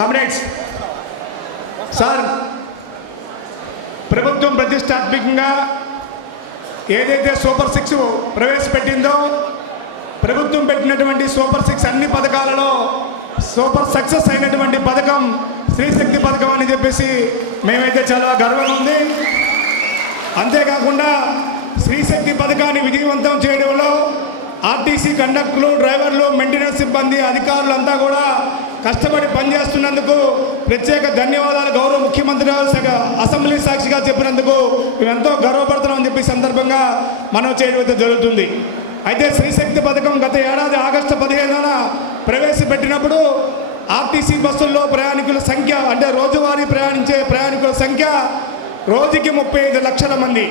Comrades sir, ప్రభుత్వం ప్రతిష్టాత్మకంగా ఏదైతే సూపర్ 6 ప్రవేశపెట్టిందో, ప్రభుత్వం పెట్టినటువంటి సూపర్ 6 అన్ని పథకాలలో సూపర్ సక్సెస్ అయినటువంటి పథకం స్త్రీశక్తి పథకం అని చెప్పేసి మేమైతే చాలా గర్వంగా ఉంది. అంతేకాకుండా స్త్రీశక్తి పథకాన్ని విజయవంతం చేయడంలో ఆర్టీసీ కండక్టర్లు, డ్రైవర్లు, మెయింటెనెన్స్ సిబ్బంది, అధికారులంతా కూడా కష్టపడి పనిచేస్తున్నందుకు ప్రత్యేక ధన్యవాదాలు. గౌరవ ముఖ్యమంత్రి గారు అసెంబ్లీ సాక్షిగా చెప్పినందుకు మేము ఎంతో గర్వపడుతున్నామని చెప్పి సందర్భంగా మనం చేయడం జరుగుతుంది. అయితే స్త్రీశక్తి పథకం గత ఏడాది ఆగస్టు 15న ప్రవేశపెట్టినప్పుడు ఆర్టీసీ బస్సుల్లో ప్రయాణికుల సంఖ్య, అంటే రోజువారీ ప్రయాణించే ప్రయాణికుల సంఖ్య రోజుకి 35 లక్షల మంది.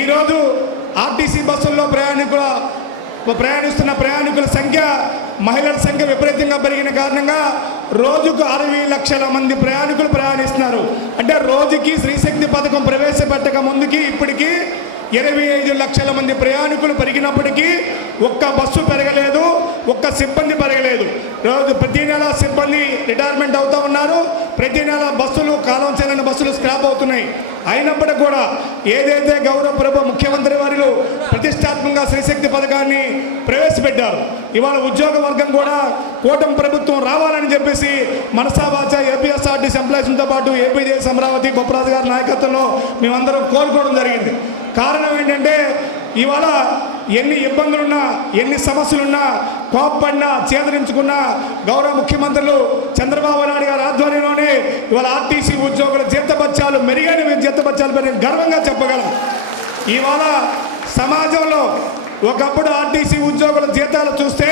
ఈరోజు ఆర్టీసీ బస్సుల్లో ప్రయాణిస్తున్న ప్రయాణికుల సంఖ్య, మహిళల సంఖ్య విపరీతంగా పెరిగిన కారణంగా రోజుకు 60 లక్షల మంది ప్రయాణికులు ప్రయాణిస్తున్నారు. అంటే రోజుకి స్త్రీశక్తి పథకం ప్రవేశపెట్టక ముందుకి ఇప్పటికీ 25 లక్షల మంది ప్రయాణికులు పెరిగినప్పటికీ ఒక్క బస్సు పెరగలేదు, ఒక్క సిబ్బంది పెరగలేదు. రోజు ప్రతి నెల సిబ్బంది రిటైర్మెంట్ అవుతూ ఉన్నారు. ప్రతి నెల బస్సులు, కాలం చెల్లిన బస్సులు స్క్రాప్ అవుతున్నాయి. అయినప్పటికీ కూడా ఏదైతే గౌరవ ముఖ్యమంత్రి వారు ప్రతిష్టాత్మకంగా స్త్రీశక్తి పథకాన్ని ప్రవేశపెట్టారు, ఇవాళ ఉద్యోగ వర్గం కూడా కూటమి ప్రభుత్వం రావాలని చెప్పేసి మనసావాచ ఏపీఎస్ఆర్టీసీ ఎంప్లాయీస్తో పాటు ఏపీజేఎస్ అమరావతి బొప్పరాజు గారి నాయకత్వంలో మేమందరం కోరుకోవడం జరిగింది. కారణం ఏంటంటే ఇవాళ ఎన్ని ఇబ్బందులున్నా, ఎన్ని సమస్యలున్నా, కోప్పడినా, చేదరించుకున్నా గౌరవ ముఖ్యమంత్రులు చంద్రబాబు నాయుడు గారి ఆధ్వర్యంలోనే ఇవాళ ఆర్టీసీ ఉద్యోగుల జీతభత్యాలు మెరుగైన జీతభత్యాలు పెరిగిన గర్వంగా చెప్పగలం. ఇవాళ సమాజంలో ఒకప్పుడు ఆర్టీసీ ఉద్యోగుల జీతాలు చూస్తే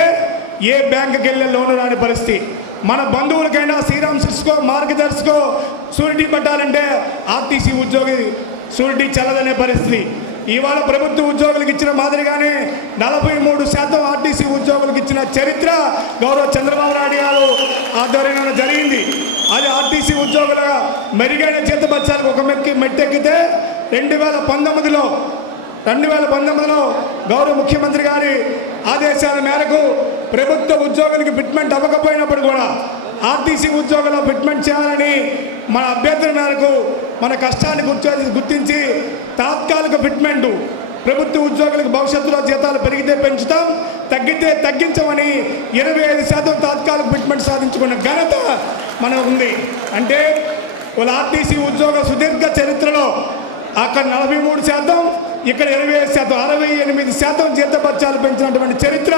ఏ బ్యాంకుకి వెళ్ళే లోను రాని పరిస్థితి. మన బంధువులకైనా శ్రీరామ్ సిట్స్కో, మార్గదర్శకో షూరిటీ పెట్టాలంటే ఆర్టీసీ ఉద్యోగి షూరిటీ చెల్లదనే పరిస్థితి. ఇవాళ ప్రభుత్వ ఉద్యోగులకు ఇచ్చిన మాదిరిగానే 43% ఆర్టీసీ ఉద్యోగులకు ఇచ్చిన చరిత్ర గౌరవ చంద్రబాబు నాయుడు గారు ఆధ్వర్యంలో జరిగింది. అది ఆర్టీసీ ఉద్యోగుల మెరుగైన జీతభత్యాలకు ఒక మెట్టెక్కితే 2019లో గౌరవ ముఖ్యమంత్రి గారి ఆదేశాల మేరకు ప్రభుత్వ ఉద్యోగులకు ఫిట్మెంట్ అవ్వకపోయినప్పుడు కూడా ఆర్టీసీ ఉద్యోగుల ఫిట్మెంట్ చేయాలని మన అభ్యర్థుల మేరకు మన కష్టాన్ని గుర్తించి తాత్కాలిక ఫిట్మెంట్, ప్రభుత్వ ఉద్యోగులకు భవిష్యత్తులో జీతాలు పెరిగితే పెంచుతాం, తగ్గితే తగ్గించమని 25% తాత్కాలిక ఫిట్మెంట్ సాధించుకున్న ఘనత మనకు ఉంది. అంటే వాళ్ళ ఆర్టీసీ ఉద్యోగ సుదీర్ఘ చరిత్రలో అక్కడ 43%, ఇక్కడ 25%, 68% జీతభత్యాలు పెంచినటువంటి చరిత్ర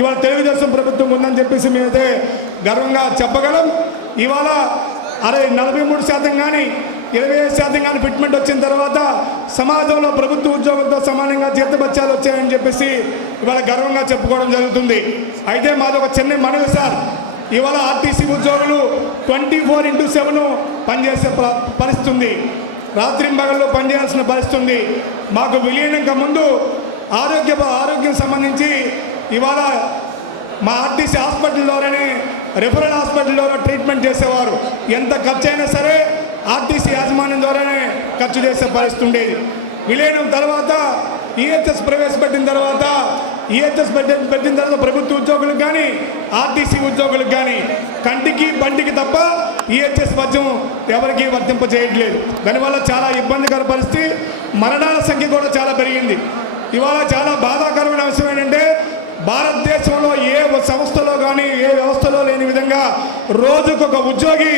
ఇవాళ తెలుగుదేశం ప్రభుత్వం ఉందని చెప్పేసి మేమైతే గర్వంగా చెప్పగలం. ఇవాళ 43% కానీ 25% కానీ ఫిట్మెంట్ వచ్చిన తర్వాత సమాజంలో ప్రభుత్వ ఉద్యోగులతో సమానంగా జీతభత్యాలు వచ్చాయని చెప్పేసి ఇవాళ గర్వంగా చెప్పుకోవడం జరుగుతుంది. అయితే మాది ఒక చిన్న మనవి సార్, ఇవాళ ఆర్టీసీ ఉద్యోగులు 24/7 పనిచేసే పరిస్థితి ఉంది. రాత్రింబగల్లో పనిచేయాల్సిన పరిస్థితి ఉంది. మాకు విలీనంగా ముందు ఆరోగ్యం సంబంధించి ఇవాళ మా ఆర్టీసీ హాస్పిటల్లోనే, రెఫరల్ హాస్పిటల్లో ట్రీట్మెంట్ చేసేవారు. ఎంత ఖర్చు అయినా సరే ఆర్టీసీ యాజమాన్యం ద్వారానే ఖర్చు చేసే పరిస్థితి ఉండేది. విలీనం తర్వాత ఈహెచ్ఎస్ ప్రవేశపెట్టిన తర్వాత ప్రభుత్వ ఉద్యోగులకు కానీ ఆర్టీసీ ఉద్యోగులకు కానీ కంటికి బండికి తప్ప ఈహెచ్ఎస్ మద్యం ఎవరికి వర్తింపజేయట్లేదు. దానివల్ల చాలా ఇబ్బందికర పరిస్థితి, మరణాల సంఖ్య కూడా చాలా పెరిగింది. ఇవాళ చాలా బాధాకరమైన విషయం ఏంటంటే భారతదేశంలో ఏ సంస్థలో కానీ ఏ వ్యవస్థలో లేని విధంగా రోజుకొక ఉద్యోగి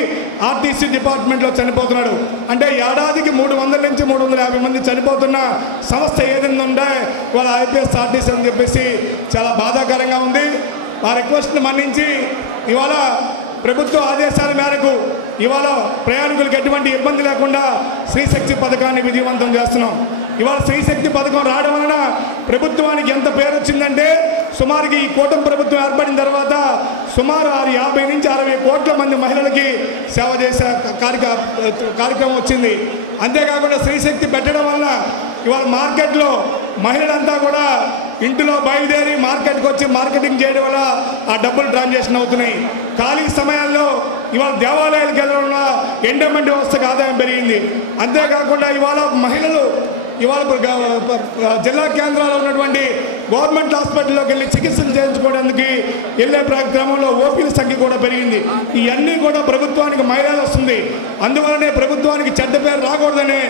ఆర్టీసీ డిపార్ట్మెంట్లో చనిపోతున్నాడు. అంటే ఏడాదికి 300 నుంచి 350 మంది చనిపోతున్న సంస్థ ఏదైనా ఉంటే వాళ్ళ ఐపీఎస్ ఆర్టీసీ అని చెప్పేసి చాలా బాధాకరంగా ఉంది. ఆ రిక్వెస్ట్ని మన్నించి ఇవాళ ప్రభుత్వ ఆదేశాల మేరకు ఇవాళ ప్రయాణికులకు ఎటువంటి ఇబ్బంది లేకుండా స్త్రీశక్తి పథకాన్ని విజయవంతం చేస్తున్నాం. ఇవాళ స్త్రీశక్తి పథకం రావడం వలన ప్రభుత్వానికి ఎంత పేరు వచ్చిందంటే సుమారుకి ఈ కూటమి ప్రభుత్వం ఏర్పడిన తర్వాత సుమారు 50 నుంచి 60 కోట్ల మంది మహిళలకి సేవ చేసే కార్యక్రమం వచ్చింది. అంతేకాకుండా స్త్రీశక్తి పెట్టడం వల్ల ఇవాళ మార్కెట్లో మహిళలంతా కూడా ఇంటిలో బయలుదేరి మార్కెట్కి వచ్చి మార్కెటింగ్ చేయడం వల్ల ఆ డబ్బులు ట్రాన్సాక్షన్ అవుతున్నాయి. ఖాళీ సమయాల్లో ఇవాళ దేవాలయాలకు వెళ్ళడం వల్ల ఎండోమెంట్ వ్యవస్థకు ఆదాయం పెరిగింది. అంతేకాకుండా ఇవాళ మహిళలు ఇవాళ జిల్లా కేంద్రాల్లో ఉన్నటువంటి గవర్నమెంట్ హాస్పిటల్లోకి వెళ్ళి చికిత్సలు చేయించుకోవడానికి వెళ్ళే క్రమంలో ఓపీల సంఖ్య కూడా పెరిగింది. ఇవన్నీ కూడా ప్రభుత్వానికి మైలేజ్ వస్తుంది. అందువల్లనే ప్రభుత్వానికి చెడ్డ పేరు రాకూడదనే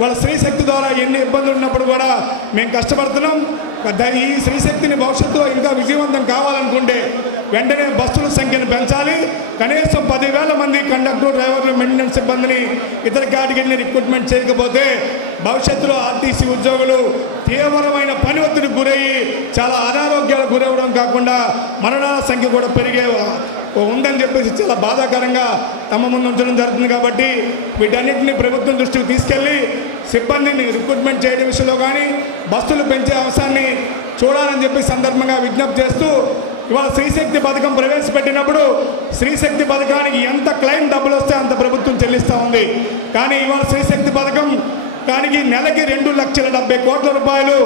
వాళ్ళ స్త్రీశక్తి ద్వారా ఎన్ని ఇబ్బందులు ఉన్నప్పుడు కూడా మేము కష్టపడుతున్నాం. ఈ స్త్రీశక్తిని భవిష్యత్తులో ఇంకా విజయవంతం కావాలనుకుంటే వెంటనే బస్సుల సంఖ్యను పెంచాలి. కనీసం 10,000 మంది కండక్టర్, డ్రైవర్లు, మెయింటెనెన్స్ సిబ్బందిని ఇతర కేటగిరీని రిక్రూట్మెంట్ చేయకపోతే భవిష్యత్తులో ఆర్టీసీ ఉద్యోగులు తీవ్రమైన పని ఒత్తిడికి గురయ్యి చాలా అనారోగ్యాలకు గురవడం కాకుండా మరణాల సంఖ్య కూడా పెరిగే ఉందని చెప్పేసి చాలా బాధాకరంగా తమ ముందు ఉంచడం జరుగుతుంది. కాబట్టి వీటన్నిటిని ప్రభుత్వం దృష్టికి తీసుకెళ్ళి సిబ్బందిని రిక్రూట్మెంట్ చేయడం విషయంలో కానీ బస్సులు పెంచే అంశాన్ని చూడాలని చెప్పి సందర్భంగా విజ్ఞప్తి చేస్తూ, ఇవాళ స్త్రీశక్తి పథకం ప్రవేశపెట్టినప్పుడు స్త్రీశక్తి పథకానికి ఎంత క్లెయిమ్ డబ్బులు వస్తే అంత ప్రభుత్వం చెల్లిస్తూ ఉంది. కానీ ఇవాళ స్త్రీశక్తి పథకం దానికి నెలకి 2,70,70 కోట్ల రూపాయలు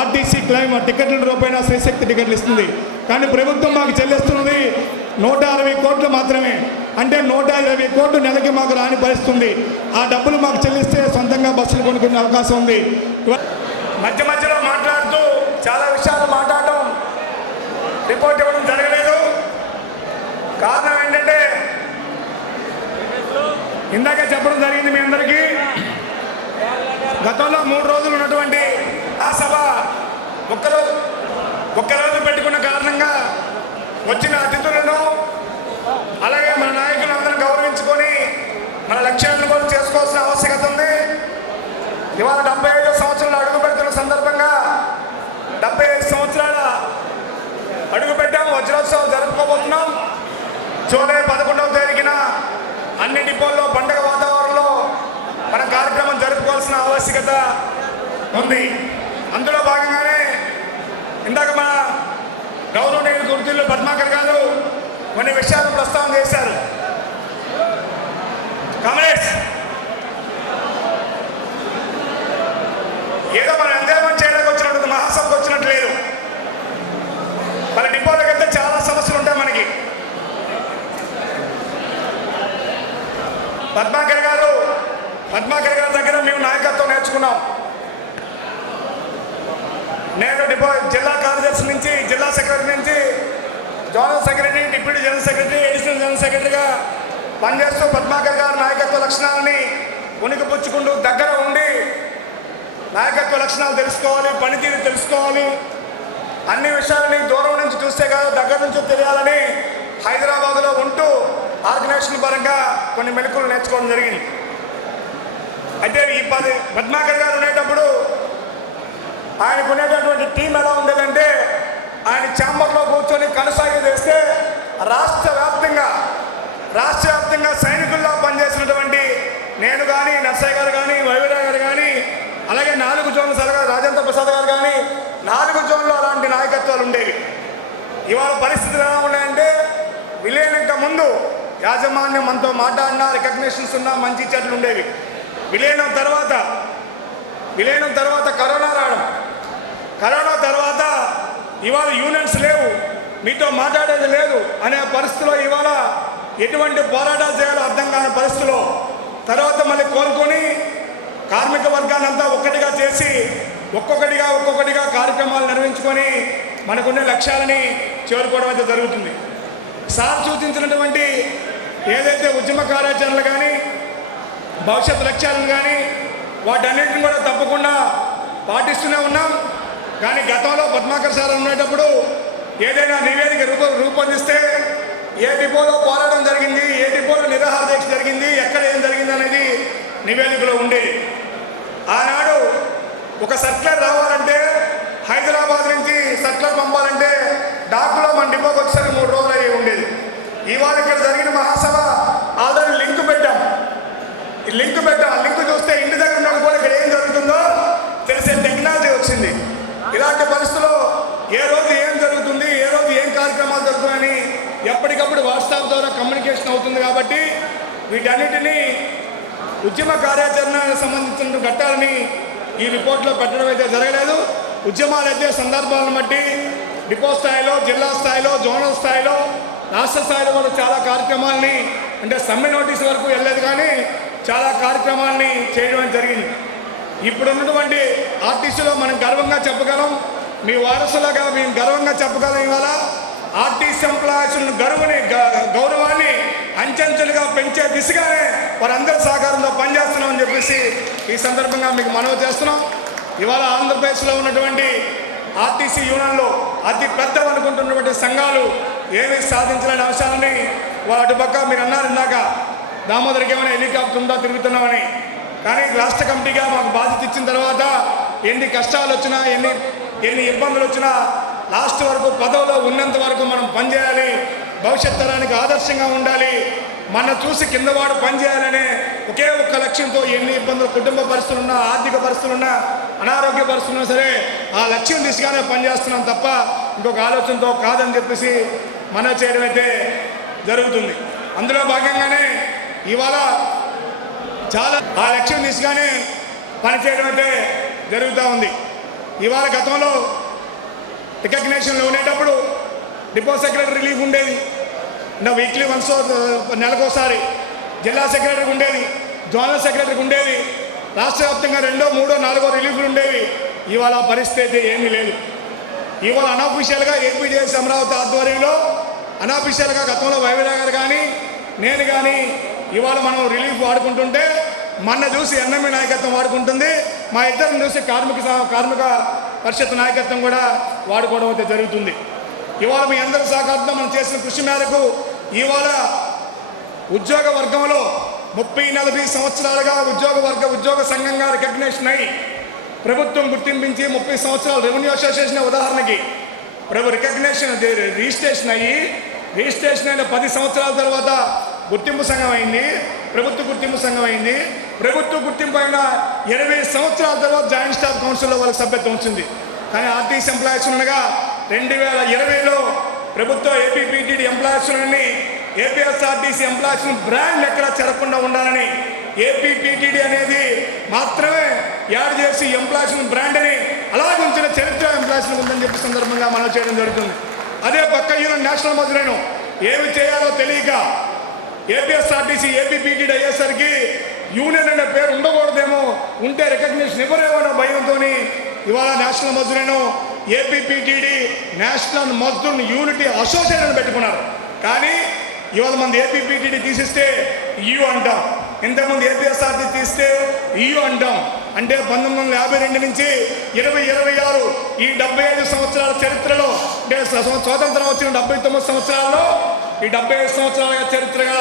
ఆర్టీసీ క్లెయిమ్ టికెట్ల రూపాయన స్త్రీశక్తి టికెట్లు ఇస్తుంది. కానీ ప్రభుత్వం మాకు చెల్లిస్తున్నది 160 కోట్లు మాత్రమే. అంటే 120 కోట్లు నెలకి మాకు రాని పరిస్థితుంది. ఆ డబ్బులు మాకు చెల్లిస్తే సొంతంగా బస్సులు కొనుక్కునే అవకాశం ఉంది. మధ్య మధ్యలో మాట్లాడుతూ చాలా విషయాలు మాట్లాడడం, రిపోర్ట్ ఇవ్వడం జరగలేదు. కారణం ఏంటంటే ఇందాకే చెప్పడం జరిగింది మీ అందరికీ, గతంలో 3 రోజులు ఉన్నటువంటి ఆ సభ ఒక్కరోజు పెట్టుకున్న కారణంగా వచ్చిన అతిథులను అలాగే మన నాయకులందరూ గౌరవించుకొని మన లక్ష్యాలను కూడా చేసుకోవాల్సిన ఆవశ్యకత ఉంది. ఇవాళ 75 సంవత్సరాలు అడుగు పెడుతున్న సందర్భంగా 75 సంవత్సరాల అడుగు పెట్టాము. వజ్రోత్సవం జరుపుకోబోతున్నాం. జూలై 11వ తేదీన అన్ని డిపోల్లో పండుగ వాతావరణంలో మన కార్యక్రమం జరుపుకోవాల్సిన ఆవశ్యకత ఉంది. అందులో భాగంగానే ఇందాక మన గౌరవనీయులు గుర్తిల్లు పద్మాకర్ గారు కొన్ని విషయాలు ప్రస్తావన చేశారు. కామ్రేడ్స్, ఏదో మనం ఎంజాయ్మెంట్ చేయడానికి వచ్చినట్టు మహాసభకు వచ్చినట్టు లేదు. మన డిపోలకు వెళ్తే చాలా సమస్యలు ఉంటాయి మనకి. పద్మాకర్ గారి దగ్గర మేము నాయకత్వం నేర్చుకున్నాం. నేను జిల్లా కార్యదర్శి నుంచి, జిల్లా సెక్రటరీ నుంచి zonal secretary, deputy general secretary, additional general సెక్రటరీగా పనిచేస్తూ పద్మాకర్ గారి నాయకత్వ లక్షణాలని ఉనికిపుచ్చుకుంటూ దగ్గర ఉండి నాయకత్వ లక్షణాలు తెలుసుకోవాలి, పనితీరు తెలుసుకోవాలి, అన్ని విషయాలని దూరం నుంచి చూస్తే కాదు దగ్గర నుంచి తెలియాలని హైదరాబాద్లో ఉంటూ ఆర్గనైజేషన్ పరంగా కొన్ని మెలకువలు నేర్చుకోవడం జరిగింది. అయితే ఈ పద్మాకర్ గారు ఉండేటప్పుడు ఆయనకు ఉండేటటువంటి టీం ఎలా ఉండేదంటే, ఆయన ఛాంబర్లో కూర్చొని కనసాగి చేస్తే రాష్ట్ర వ్యాప్తంగా సైనికుల్లో పనిచేసినటువంటి నేను కానీ, నర్సయ్య గారు కానీ, వైవిరాయ్ గారు కానీ, అలాగే 4 జోన్ల సలహా రాజేంద్ర ప్రసాద్ గారు కానీ 4 జోన్లో అలాంటి నాయకత్వాలు ఉండేవి. ఇవాళ పరిస్థితులు ఎలా ఉన్నాయంటే, విలీనంక ముందు యాజమాన్యం మనతో మాట్లాడినా, రికగ్నిషన్స్ ఉన్నా, మంచి చెట్లు ఉండేవి. విలీనం తర్వాత కరోనా రావడం, కరోనా తర్వాత ఇవాళ యూనియన్స్ లేవు, మీతో మాట్లాడేది లేదు అనే పరిస్థితిలో ఇవాళ ఎటువంటి పోరాటాలు చేయాలో అర్థం కాని పరిస్థితిలో తర్వాత మళ్ళీ కోలుకొని కార్మిక వర్గాన్ని అంతా ఒక్కటిగా చేసి ఒక్కొక్కటిగా కార్యక్రమాలు నిర్వహించుకొని మనకున్న లక్ష్యాలని చేరుకోవడం అయితే జరుగుతుంది. సార్ సూచించినటువంటి ఏదైతే ఉద్యమ కార్యాచరణలు కానీ, భవిష్యత్ లక్ష్యాలను కానీ వాటన్నిటిని కూడా తప్పకుండా పాటిస్తూనే ఉన్నాం. కానీ గతంలో పద్మాకర్ సార్ ఉండేటప్పుడు ఏదైనా నివేదిక రూపొందిస్తే ఏ డిపోలో పోరాటం జరిగింది, ఏ డిపోలో నిరాహార దీక్ష జరిగింది, ఎక్కడ ఏం జరిగింది అనేది నివేదికలో ఉండేది. ఆనాడు ఒక సర్క్యులర్ రావాలంటే, హైదరాబాద్ నుంచి సర్క్యులర్ పంపాలంటే డాక్లో మన డిపోకి వచ్చేసరికి 3 రోజులు అయ్యి ఉండేది. ఇవాళ ఇక్కడ జరిగిన మహాసభ ఆల్రెడీ లింక్ పెట్టాం. లింక్ చూస్తే ఇంటి దగ్గర ఉన్న కూడా ఇక్కడ ఏం జరుగుతుందో తెలిసే టెక్నాలజీ వచ్చింది. ఇలాంటి పరిస్థితుల్లో ఏ రోజు ఏం జరుగుతుంది, ఏ రోజు ఏం కార్యక్రమాలు జరుగుతున్నాయని ఎప్పటికప్పుడు వాట్సాప్ ద్వారా కమ్యూనికేషన్ అవుతుంది. కాబట్టి వీటన్నిటినీ ఉద్యమ కార్యాచరణ సంబంధించిన ఘట్టాలని ఈ రిపోర్ట్లో పెట్టడం అయితే జరగలేదు. ఉద్యమాలు అయితే సందర్భాలను బట్టి డిపో స్థాయిలో, జిల్లా స్థాయిలో, జోనల్ స్థాయిలో, రాష్ట్ర స్థాయిలో కూడా చాలా కార్యక్రమాలని, అంటే సమ్మె నోటీస్ వరకు వెళ్ళలేదు కానీ చాలా కార్యక్రమాలని చేయడం జరిగింది. ఇప్పుడు ఉన్నటువంటి ఆర్టీసీలో మనం గర్వంగా చెప్పగలం, మీ వారసులుగా మేము గర్వంగా చెప్పగలం. ఇవాళ ఆర్టీసీ ఎంప్లాయీస్ గౌరవాన్ని అంచెంచెలుగా పెంచే దిశగానే వారందరి సహకారంతో పనిచేస్తున్నామని చెప్పేసి ఈ సందర్భంగా మీకు మనవి చేస్తున్నాం. ఇవాళ ఆంధ్రప్రదేశ్లో ఉన్నటువంటి ఆర్టీసీ యూనియన్లో అతి పెద్దవి అనుకుంటున్నటువంటి సంఘాలు ఏమీ సాధించలేని అంశాలని వాటి పక్క మీరు అన్నారు ఇందాక, దామోదరికి ఏమైనా హెలికాప్టర్ ఉందా తిరుగుతున్నామని. కానీ రాష్ట్ర కమిటీగా మాకు బాధ్యత ఇచ్చిన తర్వాత ఎన్ని కష్టాలు వచ్చినా ఎన్ని ఇబ్బందులు వచ్చినా లాస్ట్ వరకు పదవిలో ఉన్నంత వరకు మనం పనిచేయాలి, భవిష్యత్ తరానికి ఆదర్శంగా ఉండాలి, మన చూసి కిందవాడు పనిచేయాలనే ఒకే ఒక్క లక్ష్యంతో ఎన్ని ఇబ్బందులు, కుటుంబ పరిస్థితులున్నా, ఆర్థిక పరిస్థితులున్నా, అనారోగ్య పరిస్థితున్నా సరే ఆ లక్ష్యం దిశగానే పనిచేస్తున్నాం తప్ప ఇంకొక ఆలోచనతో కాదని చెప్పేసి మనం చేయడం అయితే జరుగుతుంది. అందులో భాగంగానే ఇవాళ చాలా ఆ లక్ష్యం దిశగానే పనిచేయడం అయితే జరుగుతూ ఉంది. ఇవాళ గతంలో రికగ్నేషన్లో ఉండేటప్పుడు డిపో సెక్రటరీ రిలీఫ్ ఉండేది, వీక్లీ వన్స్ నెలకోసారి జిల్లా సెక్రటరీకి ఉండేది, జోనల్ సెక్రటరీకి ఉండేది, రాష్ట్ర వ్యాప్తంగా 2, 3, 4 రిలీఫ్లు ఉండేవి. ఇవాళ పరిస్థితి ఏమీ లేదు. ఇవాళ అనఫీషియల్గా ఏపీజేఎస్ అమరావతి ఆధ్వర్యంలో అనఫీషియల్గా గతంలో వైవిధ్య గారు కానీ నేను కానీ ఇవాళ మనం రిలీఫ్ వాడుకుంటుంటే మన చూసి ఎన్ఎంఈ నాయకత్వం వాడుకుంటుంది, మా ఇద్దరిని చూసి కార్మిక పరిషత్ నాయకత్వం కూడా వాడుకోవడం అయితే జరుగుతుంది. ఇవాళ మీ అందరి సహకారంతో మనం చేసిన కృషి మేరకు ఇవాళ ఉద్యోగ వర్గంలో 30-40 సంవత్సరాలుగా ఉద్యోగ సంఘంగా రికగ్నేషన్ అయ్యి ప్రభుత్వం గుర్తింపించి 30 సంవత్సరాలు రెవెన్యూ అసోసియేషన్ ఉదాహరణకి రిజిస్ట్రేషన్ అయిన 10 సంవత్సరాల తర్వాత గుర్తింపు సంఘం అయింది, ప్రభుత్వ గుర్తింపు సంఘం అయింది. ప్రభుత్వ గుర్తింపు అయిన 20 సంవత్సరాల తర్వాత జాయింట్ స్టాఫ్ కౌన్సిల్లో వాళ్ళకి సభ్యత్వం వచ్చింది. కానీ ఆర్టీసీ ఎంప్లాయీస్ ఉండగా 2020లో ప్రభుత్వ ఏపీపీటీడీ ఎంప్లాయీస్ని ఏపీఎస్ఆర్టీసీ ఎంప్లాయీస్ బ్రాండ్ ఎక్కడ చెరకుండా ఉండాలని ఏపీపీటీడీ అనేది మాత్రమే యాడ్ చేసి ఎంప్లాయీస్ బ్రాండ్ అని అలాగే ఉంచిన చరిత్ర ఎంప్లాయీస్ ఉందని చెప్పి సందర్భంగా మనం చేయడం జరుగుతుంది. అదే పక్క యూనియన్ నేషనల్ మజ్లిన్ ఏమి చేయాలో తెలియక ఏపీఎస్ఆర్టీసీ ఏపీపీటీడీ అయ్యేసరికి యూనియన్ అనే పేరు ఉండకూడదేమో, ఉంటే రికగ్నిషన్ ఇవ్వరేమో భయంతో ఇవాళ national muslin APPTD national Mazdoor unity association పెట్టుకున్నారు. కానీ ఇవాళ మన ఏపీపీటీడీ తీసిస్తే యూ అంటాం, ఇంతకుముందు ఏపీఎస్ఆర్టీ తీస్తే యూ అంటాం. అంటే 1952 నుంచి 2026 ఈ 75 సంవత్సరాల చరిత్రలో, అంటే స్వాతంత్రం వచ్చిన 79 సంవత్సరాల్లో ఈ 75 సంవత్సరాల చరిత్రగా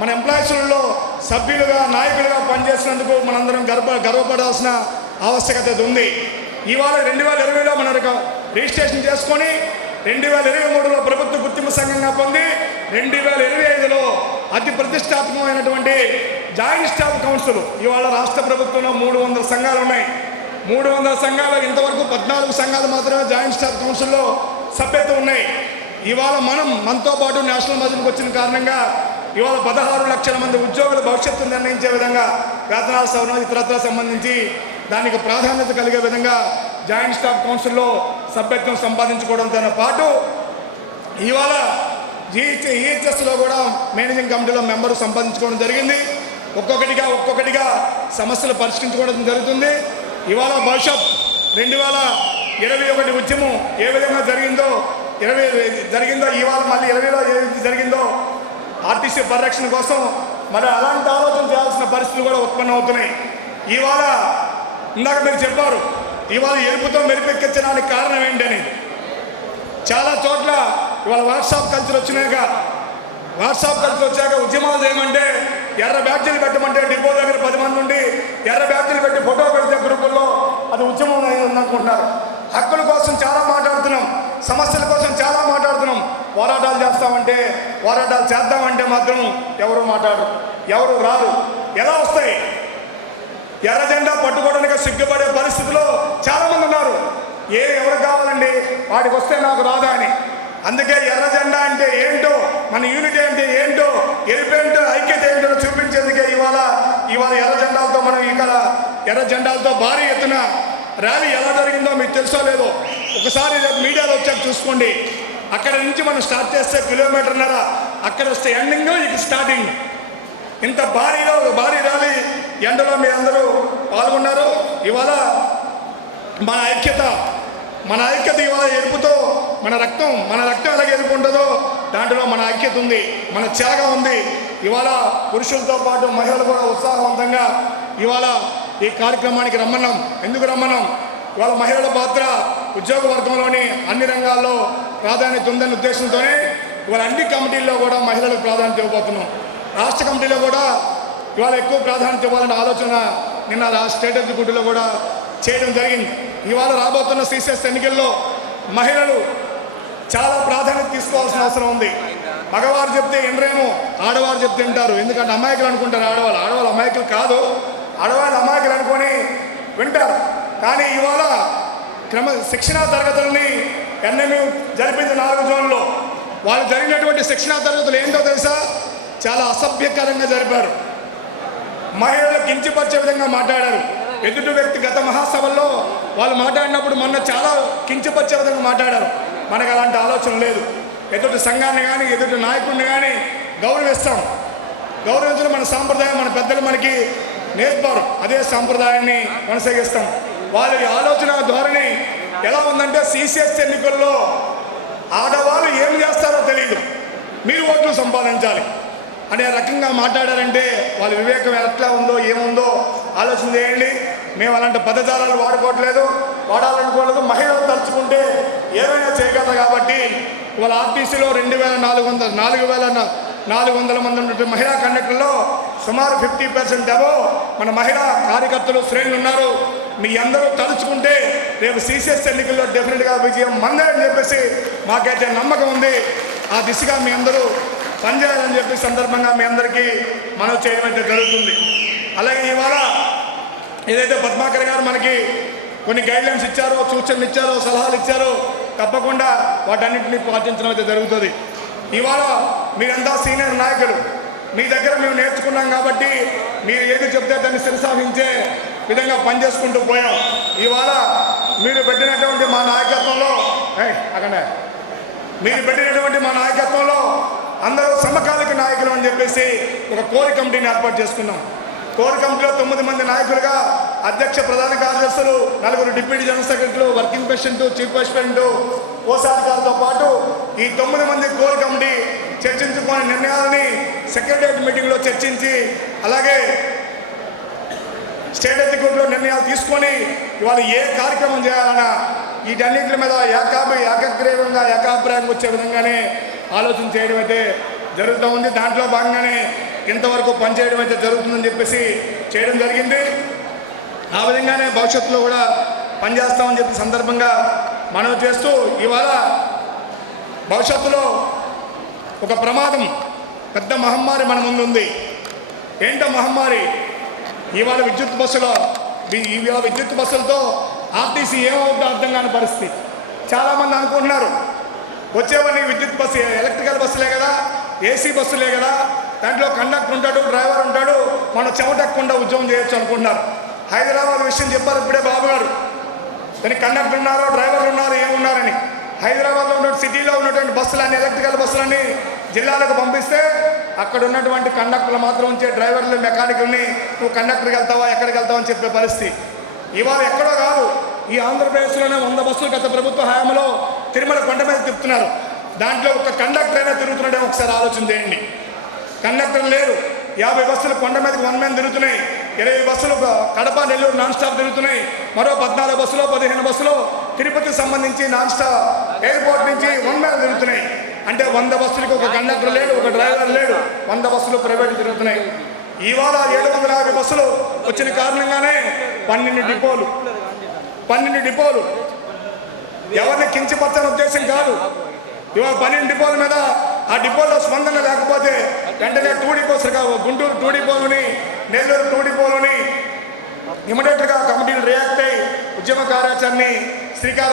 మన ఎంప్లాయీస్లలో సభ్యులుగా నాయకులుగా పనిచేసినందుకు మనందరం గర్వపడాల్సిన ఆవశ్యకత ఉంది. ఇవాళ 2020లో మనం రిజిస్ట్రేషన్ చేసుకొని 2023లో ప్రభుత్వ గుర్తింపు సంఘంగా పొంది 2025లో అతి ప్రతిష్టాత్మకమైనటువంటి జాయింట్ స్టాఫ్ కౌన్సిల్ ఇవాళ రాష్ట్ర ప్రభుత్వంలో 300 సంఘాలు ఉన్నాయి. 300 సంఘాలు ఇంతవరకు 14 సంఘాలు మాత్రమే జాయింట్ స్టాఫ్ కౌన్సిల్లో సభ్యత్వం ఉన్నాయి. ఇవాళ మనతో పాటు నేషనల్ మజ్లిన్కి వచ్చిన కారణంగా ఇవాళ 16 లక్షల మంది ఉద్యోగుల భవిష్యత్తు నిర్ణయించే విధంగా వేతనాల సవరణ ఇతరత్ర సంబంధించి దానికి ప్రాధాన్యత కలిగే విధంగా జాయింట్ స్టాఫ్ కౌన్సిల్లో సభ్యత్వం సంపాదించుకోవడంతో పాటు ఇవాళ ఈహెచ్ఎస్లో కూడా మేనేజింగ్ కమిటీలో మెంబరు సంపాదించుకోవడం జరిగింది. ఒక్కొక్కటిగా సమస్యలు పరిష్కరించుకోవడం జరుగుతుంది. ఇవాళ భవిష్యత్ 2021 ఉద్యమం ఏ విధంగా జరిగిందో ఇవాళ మళ్ళీ 20లో ఏ జరిగిందో ఆర్టీసీ పరిరక్షణ కోసం మరి అలాంటి ఆలోచన చేయాల్సిన పరిస్థితులు కూడా ఉత్పన్నమవుతున్నాయి. ఇవాళ ఇందాక మీరు చెప్పారు, ఇవాళ ఎరుపుతో మెరుపెక్కించడానికి కారణం ఏంటని. చాలా చోట్ల ఇవాళ వాట్సాప్ కల్చర్ వచ్చాక ఉద్యమాలు చేయమంటే ఎర్ర బ్యాడ్జీలు పెట్టమంటే డిపో దగ్గర 10 మంది నుండి ఎర్ర బ్యాడ్జీలు పెట్టి ఫోటో పెడితే గ్రూపుల్లో అది ఉద్యమం ఉందనుకుంటున్నారు. హక్కుల కోసం చాలా మాట్లాడుతున్నాం, సమస్యల కోసం చాలా మాట్లాడుతున్నాం. పోరాటాలు చేద్దామంటే మాత్రం ఎవరు మాట్లాడరు, ఎవరు రారు. ఎలా వస్తాయి? ఎర్ర జెండా పట్టుకోవడానికి సిగ్గుపడే పరిస్థితిలో చాలామంది ఉన్నారు. ఎవరు కావాలండి, వాడికి వస్తే నాకు రాదా అని. అందుకే ఎర్ర జెండా అంటే ఏంటో, మన యూనిటీ అంటే ఏంటో, ఎరుపేంటో, ఐక్యత ఏంటో చూపించేందుకే ఇవాళ ఎర్ర జెండాలతో మనం ఇక్కడ ఎర్ర జెండాలతో భారీ ఎత్తున ర్యాలీ ఎలా జరిగిందో మీకు తెలుసో లేదో ఒకసారి మీడియాలో వచ్చాక చూసుకోండి. అక్కడ నుంచి మనం స్టార్ట్ చేస్తే 1.5 కిలోమీటర్న్నర, అక్కడ వస్తే ఎండింగ్, ఇది స్టార్టింగ్. ఇంత భారీ ర్యాలీ ఎండలో మీ అందరూ పాల్గొన్నారు. ఇవాళ మన ఐక్యత, మన ఐక్యత ఇవాళ ఎరుపుతో మన రక్తం ఎలాగ ఎరుపు ఉంటుందో దాంట్లో మన ఐక్యత ఉంది, మన త్యాగ ఉంది. ఇవాళ పురుషులతో పాటు మహిళలు కూడా ఉత్సాహవంతంగా ఇవాళ ఈ కార్యక్రమానికి రమ్మన్నాం. ఎందుకు రమ్మన్నాం? ఇవాళ మహిళల పాత్ర ఉద్యోగ వర్గంలోని అన్ని రంగాల్లో ప్రాధాన్యత ఉందనే ఉద్దేశంతోనే ఇవాళ అన్ని కమిటీల్లో కూడా మహిళలకు ప్రాధాన్యత ఇవ్వబోతున్నాం. రాష్ట్ర కమిటీలో కూడా ఇవాళ ఎక్కువ ప్రాధాన్యత ఇవ్వాలనే ఆలోచన నిన్న స్టేట్ ఎగ్జిక్యూటివ్లో కూడా చేయడం జరిగింది. ఇవాళ రాబోతున్న సిసిఎస్ ఎన్నికల్లో మహిళలు చాలా ప్రాధాన్యత తీసుకోవాల్సిన అవసరం ఉంది. మగవారు చెప్తే వినరేమో, ఆడవారు చెప్తే వింటారు. ఎందుకంటే అమాయకులు అనుకుంటారు ఆడవాళ్ళు అమాయకులు కాదు, ఆడవాళ్ళు అమాయకులు అనుకొని వింటారు. కానీ ఇవాళ శిక్షణా తరగతులని ఎన్ఎంయు జరిపింది 4 జోన్లో. వాళ్ళు జరిగినటువంటి శిక్షణా తరగతులు ఏంటో తెలుసా? చాలా అసభ్యకరంగా జరిపారు. మహిళలు కించపరిచే విధంగా మాట్లాడారు. ఎదుటి వ్యక్తి గత మహాసభల్లో వాళ్ళు మాట్లాడినప్పుడు మొన్న చాలా కించపరిచే విధంగా మాట్లాడారు. మనకు అలాంటి ఆలోచన లేదు. ఎదుటి సంఘాన్ని కానీ ఎదుటి నాయకుడిని కానీ గౌరవించడం మన సాంప్రదాయం. మన పెద్దలు మనకి నేర్పారు, అదే సాంప్రదాయాన్ని కొనసాగిస్తాం. వాళ్ళ ఆలోచన ధోరణి ఎలా ఉందంటే సిసిఎస్ ఎన్నికల్లో ఆడవాళ్ళు ఏం చేస్తారో తెలియదు, మీరు ఓట్లు సంపాదించాలి అనే రకంగా మాట్లాడారంటే వాళ్ళ వివేకం ఎట్లా ఉందో ఏముందో ఆలోచన చేయండి. మేము అలాంటి పదజాలాలు వాడాలనుకోలేదు. మహిళలు తలుచుకుంటే ఏమైనా చేయగలరు. కాబట్టి ఇవాళ ఆర్టీసీలో 4,400 మంది ఉన్నటువంటి మహిళా కండక్టర్లో సుమారు 50% అబో మన మహిళా కార్యకర్తలు శ్రేణులు ఉన్నారు. మీ అందరూ తలుచుకుంటే రేపు సిసిఎస్ ఎన్నికల్లో డెఫినెట్గా విజయం మందే అని చెప్పేసి మాకైతే నమ్మకం ఉంది. ఆ దిశగా మీ అందరూ పనిచేయాలని చెప్పి సందర్భంగా మీ అందరికీ మనవి చేయడం అయితే జరుగుతుంది. అలాగే ఇవాళ ఏదైతే పద్మాకర్ గారు మనకి కొన్ని గైడ్లైన్స్ ఇచ్చారో, సూచనలు ఇచ్చారో, సలహాలు ఇచ్చారో, తప్పకుండా వాటన్నింటినీ పాటించడం అయితే జరుగుతుంది. ఇవాళ మీరంతా సీనియర్ నాయకులు, మీ దగ్గర మేము నేర్చుకున్నాం కాబట్టి మీరు ఏది చెప్తే దాన్ని శిరసాహించే విధంగా పనిచేసుకుంటూ పోయాం. ఇవాళ మీరు పెట్టినటువంటి మా నాయకత్వంలో అందరూ సమకాలిక నాయకులు అని చెప్పేసి ఒక కోర్ కమిటీని ఏర్పాటు చేసుకున్నాం. కోర్ కమిటీలో 9 మంది నాయకులుగా అధ్యక్ష, ప్రధాన కార్యదర్శులు, 4 డిప్యూటీ జనరల్ సెక్రటరీలు, వర్కింగ్ ప్రెసిడెంట్, చీఫ్ ప్రెసిడెంట్, కోశాధికారులతో పాటు ఈ 9 మంది కోర్ కమిటీ చర్చించుకునే నిర్ణయాలని సెక్రటరియట్ మీటింగ్లో చర్చించి, అలాగే స్టేట్ ఎగ్జిక్యూటివ్లో నిర్ణయాలు తీసుకొని ఇవాళ ఏ కార్యక్రమం చేయాలన్నా వీటన్నింటి మీద ఏకాభిప్రాయం వచ్చే విధంగానే ఆలోచన చేయడం అయితే జరుగుతూ ఉంది. దాంట్లో భాగంగానే ఇంతవరకు పనిచేయడం అయితే జరుగుతుందని చెప్పేసి చేయడం జరిగింది. ఆ విధంగానే భవిష్యత్తులో కూడా పనిచేస్తామని చెప్పి సందర్భంగా మనవి చేస్తూ, ఇవాళ భవిష్యత్తులో ఒక ప్రమాదం, పెద్ద మహమ్మారి మన ముందుంది. ఏంటో మహమ్మారి? ఇవాళ విద్యుత్ బస్సులతో ఆర్టీసీ ఏమవుతుందో అర్థం కాని పరిస్థితి. చాలామంది అనుకుంటున్నారు వచ్చేవన్నీ విద్యుత్ బస్సు, ఎలక్ట్రికల్ బస్సులే కదా, ఏసీ బస్సులే కదా, దాంట్లో కండక్టర్ ఉంటాడు, డ్రైవర్ ఉంటాడు, మనం చెమటకుండా ఉద్యోగం చేయొచ్చు అనుకుంటున్నారు. హైదరాబాద్ విషయం చెప్పారు ఇప్పుడే బాబు గారు. దానికి కండక్టర్ ఉన్నారు, డ్రైవర్లు ఉన్నారు, ఏమున్నారని. హైదరాబాద్లో ఉన్న సిటీలో ఉన్నటువంటి బస్సులన్నీ, ఎలక్ట్రికల్ బస్సులన్నీ జిల్లాలకు పంపిస్తే అక్కడ ఉన్నటువంటి కండక్టర్లు మాత్రం ఉంచే డ్రైవర్లు, మెకానికల్ని నువ్వు కండక్టర్కి వెళ్తావా, ఎక్కడికి వెళ్తావా అని చెప్పే పరిస్థితి. ఇవాళ ఎక్కడో కాదు, ఈ ఆంధ్రప్రదేశ్లోనే 100 బస్సులు గత ప్రభుత్వ హయాంలో తిరుమల కొండ మీద తిప్పుతున్నారు. దాంట్లో ఒక కండక్టర్ అయినా తిరుగుతున్నాడే ఒకసారి ఆలోచన చేయండి. కండక్టర్ లేరు. 50 బస్సులు కొండ మీదకి 1 మ్యాన్ తిరుగుతున్నాయి. 20 బస్సులు కడప, నెల్లూరు నాన్ స్టాప్ తిరుగుతున్నాయి. మరో 14 బస్సులు, 15 బస్సులు తిరుపతికి సంబంధించి నాన్ స్టాప్ ఎయిర్పోర్ట్ నుంచి 1 మ్యాన్ తిరుగుతున్నాయి. అంటే 100 బస్సులకి ఒక కండక్టర్ లేడు, ఒక డ్రైవర్ లేడు. 100 బస్సులు ప్రైవేట్ తిరుగుతున్నాయి. ఇవాళ 750 బస్సులు వచ్చిన కారణంగానే 12 డిపోలు. ఎవరిని కించపరచని ఉద్దేశం కాదు. ఇవాళ 12 డిపోల మీద ఆ డిపోలో స్పందన లేకపోతే వెంటనే 2 డిపోస్, గుంటూరు 2 డిపోలని, నెల్లూరు 2 డిపోలని ఇమీడియట్గా కమిటీలు రియాక్ట్ అయ్యి ఉద్యమ కార్యాచరణని శ్రీకారం